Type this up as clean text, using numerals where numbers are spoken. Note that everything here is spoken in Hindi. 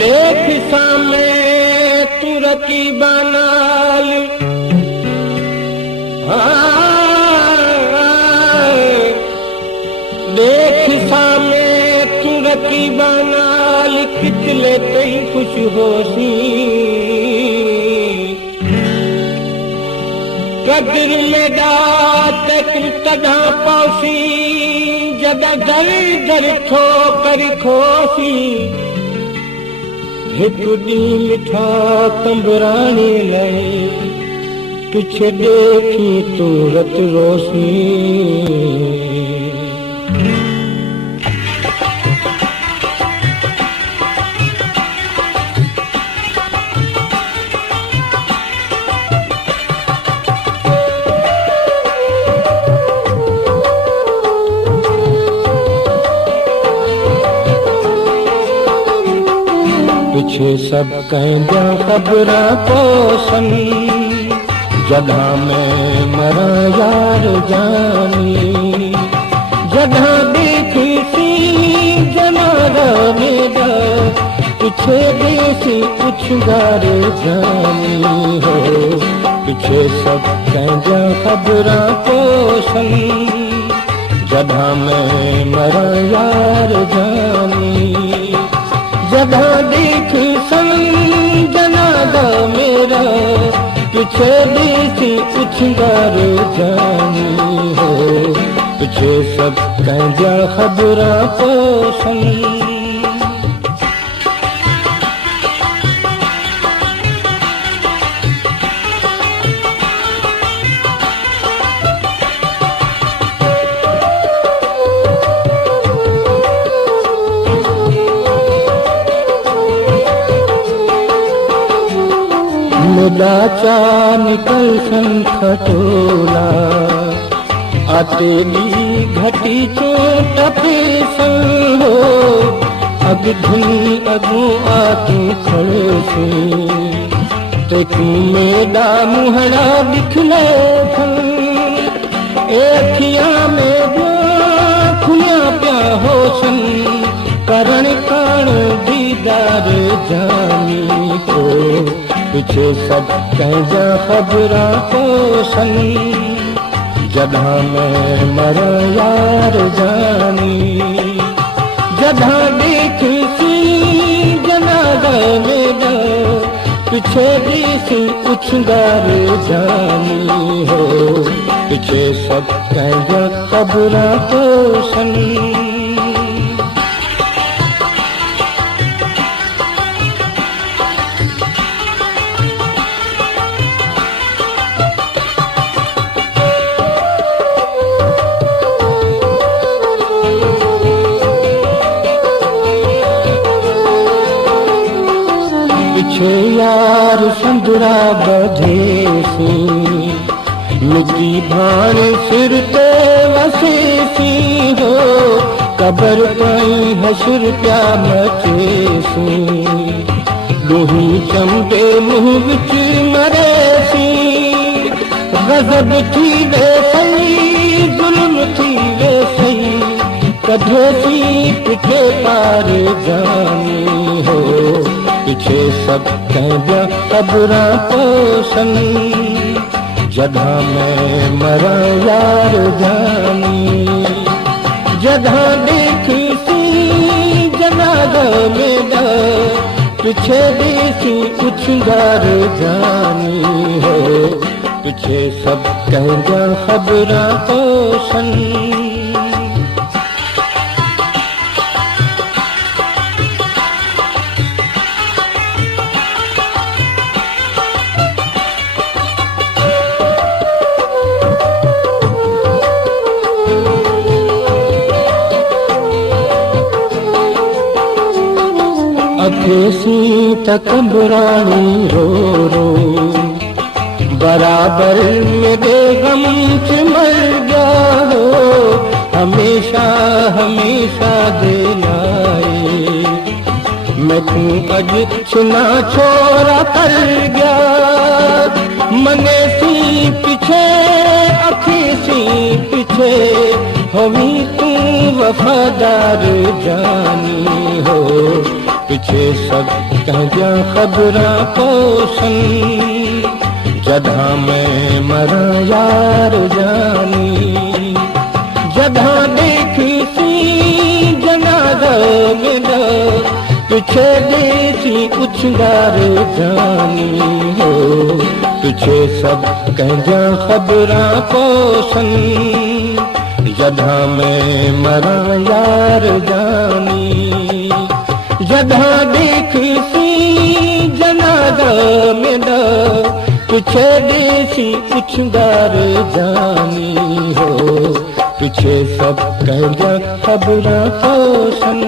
देख सामने तू रकीब नाल, देख सामने तू रकीब नाल कितले तई खुश होसी। कदर में डात तदा पौसी जब दर दर ठोकर खोसी। एक ॾींहुं मिठा तंबराणी लहे पिछे देखी तूरत रोशनी। पिछे सब कहंदा ख़बर पोसन जगह में मरा यार जानी। जगह देखी सी जनारा मेरा पिछे देसी उछगार जानी हो। पिछे सब कहंदा ख़बर पोसन जगह में मरा यार जानी। जगह देख जनादा मेरा पिछे देसी उछगार जानी हो। पिछे सब कहंदा ख़बर पोसन। लाचा निकल सन खटोला अतेली घटी चोट पेसन हो। अग धुन अगू आतू खड़े से तेकू मेडा मुहरा दिखले थन। एखिया में खुया प्या होसन करण कण दीदार जानी हो। पिछे सब कहंदा ख़बर पोसन जगह में मरा यार जानी। जगह देख सी जनादा मेरा पिछे देसी उछगार जानी हो। पिछे सब कहंदा ख़बर पोसन। पिछे यार संदरा बधे सी मिट्टी भाण सिर ते वसे सी हो। कबर ताईं हसर प्या मचे सी लोही चंबे मुंह विच मरे सी। गज़ब थी वे सही ज़ुल्म थी वे सही कढे सी पिछे पार जानी हो। पिछे सब कहंदा ख़बर पोसन जगह में मरा यार जानी। जगह देख सी जनादा मेरा पिछे देसी उछगार जानी हो। पिछे सब कहंदा ख़बर पोसन। अखेसी तकबरानी रो रो बराबर मेरे गम च मर गया हो। हमेशा हमेशा दे लाए मैं तू अज छुना छोरा कर गया। मने सी पिछे अखी सी पिछे होवी तू वफादार जानी हो। पिछे सब कहजा खबरां पोसन जदा मैं मरा यार जानी जदा देखी सी जनाजा मेरा पिछे देसी उछंगार जानी हो पिछे सब कहजा खबरां पोसन जदा मैं मरा यार जानी जदा देख सी जनाजा मेरा पिछे देसी उछंगार जानी हो पिछे सब कहजा खबरां पोसन